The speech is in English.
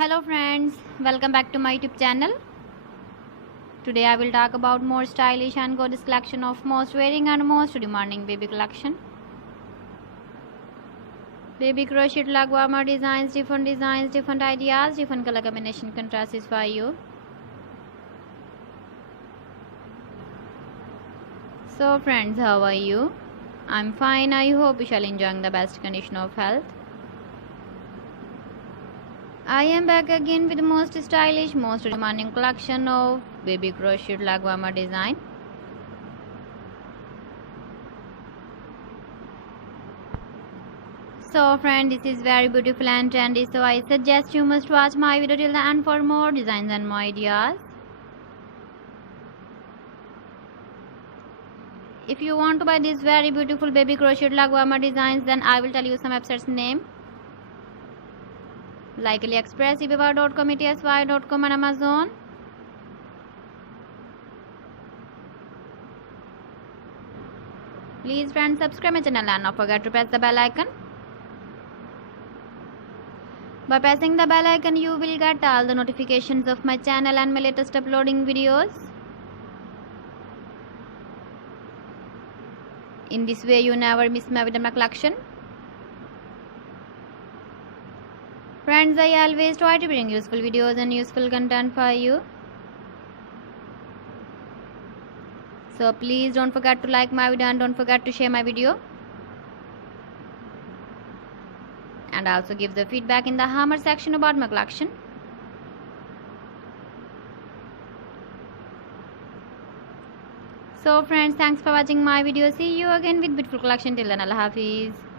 Hello friends, welcome back to my YouTube channel. Today I will talk about more stylish and gorgeous collection of most wearing and most demanding baby collection. Baby crochet lag warmer designs, different ideas, different color combination contrasts for you. So friends, how are you? I'm fine. I hope you shall enjoying the best condition of health. I am back again with the most stylish, most demanding collection of baby crochet lag warmer design. So friend, this is very beautiful and trendy, so I suggest you must watch my video till the end for more designs and more ideas. If you want to buy these very beautiful baby crochet lag warmer designs, then I will tell you some websites name like AliExpress, eBay.com, ETSY.com and Amazon. Please friends, subscribe my channel and not forget to press the bell icon. By pressing the bell icon, you will get all the notifications of my channel and my latest uploading videos. In this way, you never miss my video collection. Friends, I always try to bring useful videos and useful content for you. So please don't forget to like my video and don't forget to share my video. And also give the feedback in the hammer section about my collection. So friends, thanks for watching my video. See you again with beautiful collection. Till then, Allah Hafiz.